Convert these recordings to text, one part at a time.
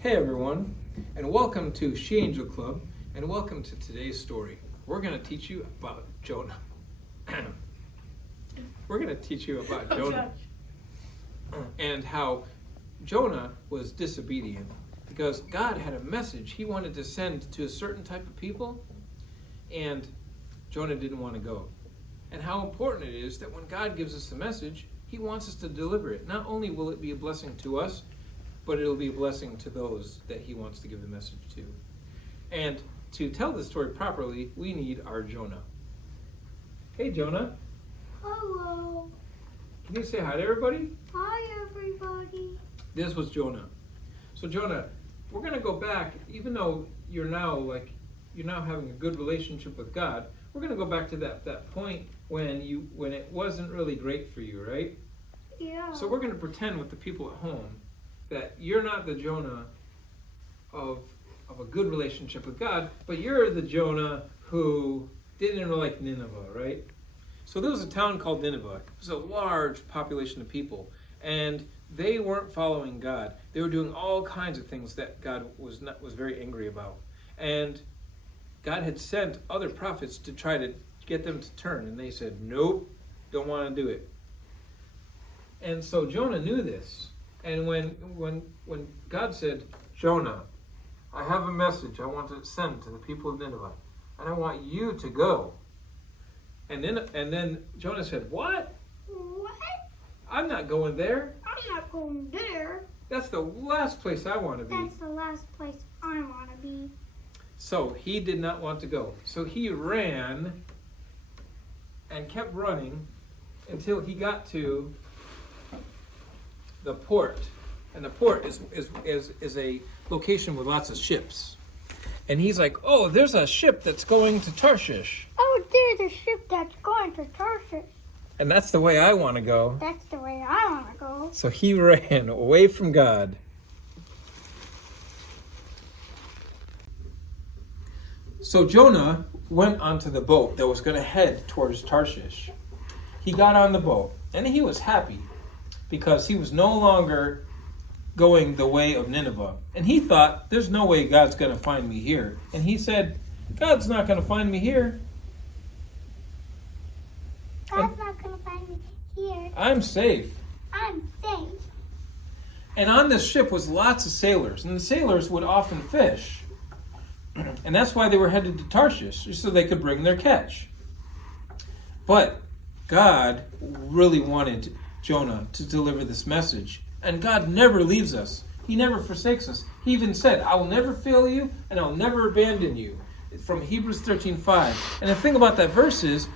Hey everyone, and welcome to She Angel Club, and welcome to today's story. We're going to teach you about Jonah. We're going to teach you about Jonah and how Jonah was disobedient because God had a message he wanted to send to a certain type of people, and Jonah didn't want to go. And how important it is that when God gives us a message, he wants us to deliver it. Not only will it be a blessing to us, but it'll be a blessing to those that he wants to give the message to. And to tell the story properly, we need our Jonah. Hey, Jonah. Hello. Can you say hi to everybody? Hi, everybody. This was Jonah. So, Jonah, we're going to go back, even though you're now having a good relationship with God, we're going to go back to that point when it wasn't really great for you, right? Yeah. So we're going to pretend with the people at home that you're not the Jonah of a good relationship with God, but you're the Jonah who didn't like Nineveh, right? So there was a town called Nineveh. It was a large population of people, and they weren't following God. They were doing all kinds of things that God was very angry about. And God had sent other prophets to try to get them to turn, and they said, nope, don't want to do it. And so Jonah knew this. And when God said, Jonah, I have a message I want to send to the people of Nineveh, and I want you to go. And then Jonah said, What? I'm not going there. I'm not going there. That's the last place I want to be. That's the last place I want to be. So he did not want to go. So he ran and kept running until he got to the port. And the port is a location with lots of ships. And he's like, oh, there's a ship that's going to Tarshish. Oh, there's a ship that's going to Tarshish. And that's the way I want to go. That's the way I want to go. So he ran away from God. So Jonah went onto the boat that was going to head towards Tarshish. He got on the boat, and he was happy because he was no longer going the way of Nineveh. And he thought, there's no way God's going to find me here. And he said, God's not going to find me here. God's not going to find me here. I'm safe. I'm safe. And on this ship was lots of sailors, and the sailors would often fish. And that's why they were headed to Tarshish, so they could bring their catch. But God really wanted Jonah to deliver this message. And God never leaves us. He never forsakes us. He even said, I will never fail you, and I'll never abandon you. From Hebrews 13:5. And the thing about that verse is,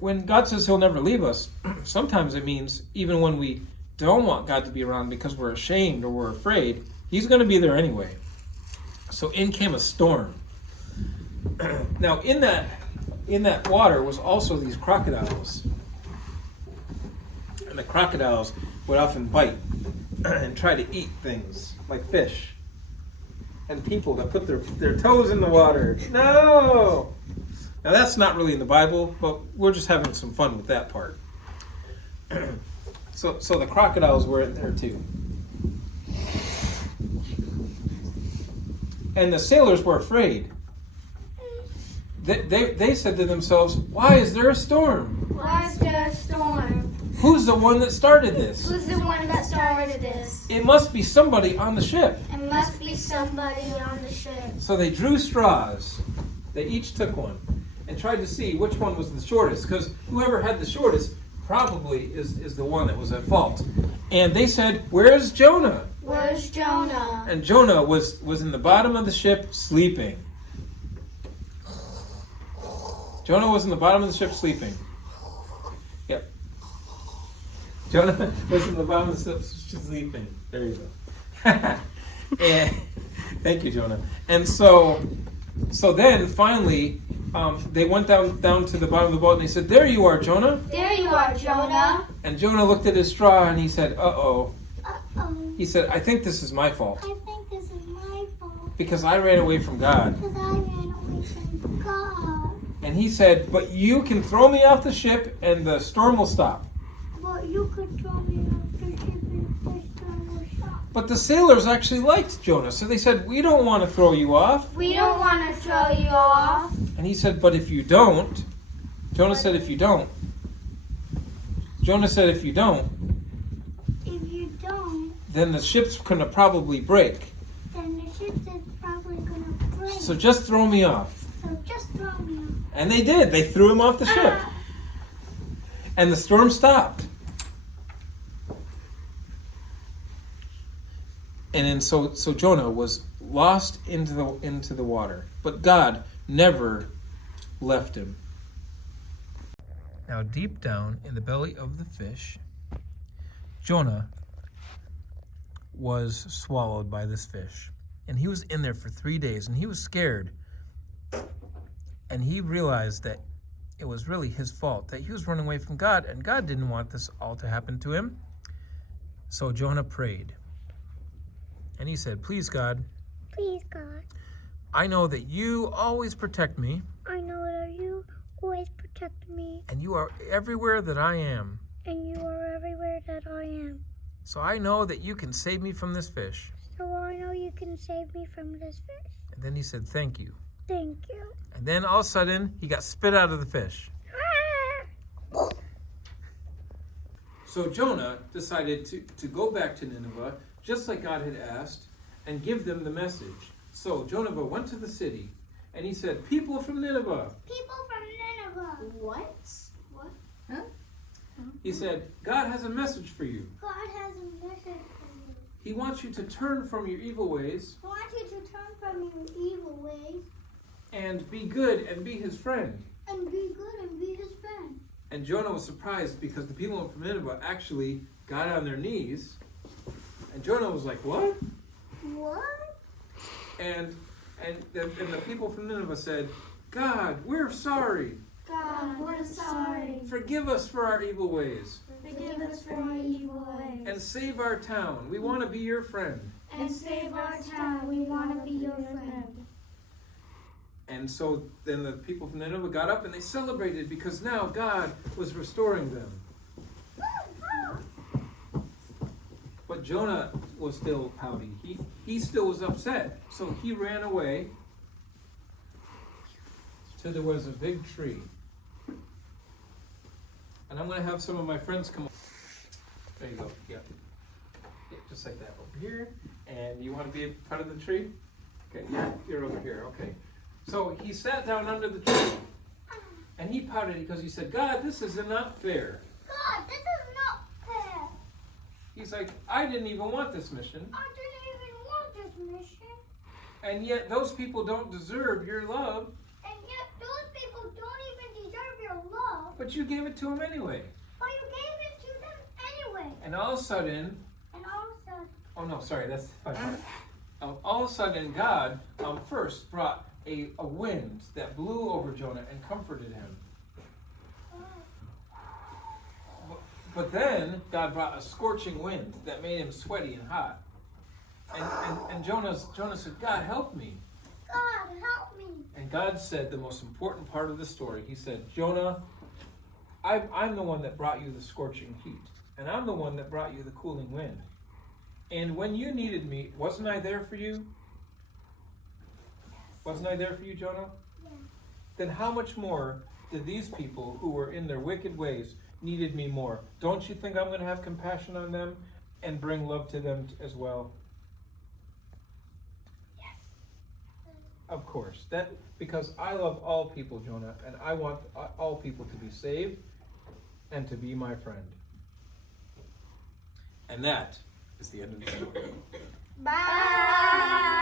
when God says he'll never leave us, sometimes it means even when we don't want God to be around because we're ashamed or we're afraid, he's going to be there anyway. So in came a storm. Now in that water was also these crocodiles. And the crocodiles would often bite and try to eat things like fish. And people that put their toes in the water. No! Now that's not really in the Bible, but we're just having some fun with that part. So the crocodiles were in there too. And the sailors were afraid. They said to themselves, why is there a storm? Why is there a storm? Who's the one that started this? Who's the one that started this? It must be somebody on the ship. It must be somebody on the ship. So they drew straws. They each took one and tried to see which one was the shortest, because whoever had the shortest probably is the one that was at fault. And they said, where's Jonah? Where's Jonah? And Jonah was in the bottom of the ship sleeping. Jonah was in the bottom of the ship sleeping. Yep. Jonah was in the bottom of the ship sleeping. There you go. And thank you, Jonah. And so then finally, they went down to the bottom of the boat and they said, there you are, Jonah. There you are, Jonah. And Jonah looked at his straw and he said, uh-oh. Uh-oh. He said, I think this is my fault. I think this is my fault. Because I ran away from God. Because I ran away from God. And he said, but you can throw me off the ship and the storm will stop. But you could throw me off the ship and the storm will stop. But the sailors actually liked Jonah, so they said, we don't want to throw you off. We don't want to throw you off. And he said, but if you don't, Jonah said, if you don't, If you don't, then the ship's going to probably break. then the ship is probably going to break. So just throw me off. So just throw me off. And they did. They threw him off the ship. And the storm stopped. And then so Jonah was lost into the water. But God never left him. Now deep down in the belly of the fish, Jonah was swallowed by this fish. And he was in there for 3 days, and he was scared. And he realized that it was really his fault, that he was running away from God, and God didn't want this all to happen to him. So Jonah prayed. And he said, please, God, I know that you always protect me, I know that you always protect me, and you are everywhere that I am. and you are everywhere that I am. So I know that you can save me from this fish. So I know you can save me from this fish. And then he said, thank you. Thank you. And then all of a sudden, he got spit out of the fish. So Jonah decided to go back to Nineveh, just like God had asked, and give them the message. So Jonah went to the city, and he said, people from Nineveh. People from Nineveh. What? Huh? He said, God has a message for you. God has a message for you. He wants you to turn from your evil ways He wants you to turn from your evil ways and be good and be his friend. and be good and be his friend. And Jonah was surprised because the people from Nineveh actually got on their knees. And Jonah was like, what? What? And the people from Nineveh said, God, we're sorry. God, we're sorry. Forgive us for our evil ways. Forgive us for our evil ways. And save our town. We want to be your friend. And save our town. We want to be your friend. And so then the people from Nineveh got up and they celebrated because now God was restoring them. But Jonah was still pouty. He still was upset. So he ran away till there was a big tree. And I'm going to have some of my friends come over. There you go. Yeah. Just like that over here. And you want to be a part of the tree? Okay, you're over here. Okay. So he sat down under the tree. And he pouted because he said, God, this is not fair. God, this is not fair. He's like, I didn't even want this mission. I didn't even want this mission. And yet those people don't deserve your love. And yet those people don't even deserve your love. But you gave it to them anyway. But you gave it to them anyway. And all of a sudden, And also, oh no, sorry, that's my part. All of a sudden, God first brought a wind that blew over Jonah and comforted him. But then God brought a scorching wind that made him sweaty and hot. And Jonah said, God, help me. God, help me. And God said the most important part of the story. He said, Jonah, I'm the one that brought you the scorching heat. And I'm the one that brought you the cooling wind. And when you needed me, wasn't I there for you? Wasn't I there for you, Jonah? Yeah. Then how much more did these people who were in their wicked ways needed me more? Don't you think I'm going to have compassion on them and bring love to them as well? Yes. Of course. Because I love all people, Jonah, and I want all people to be saved and to be my friend. And that is the end of the story. Bye.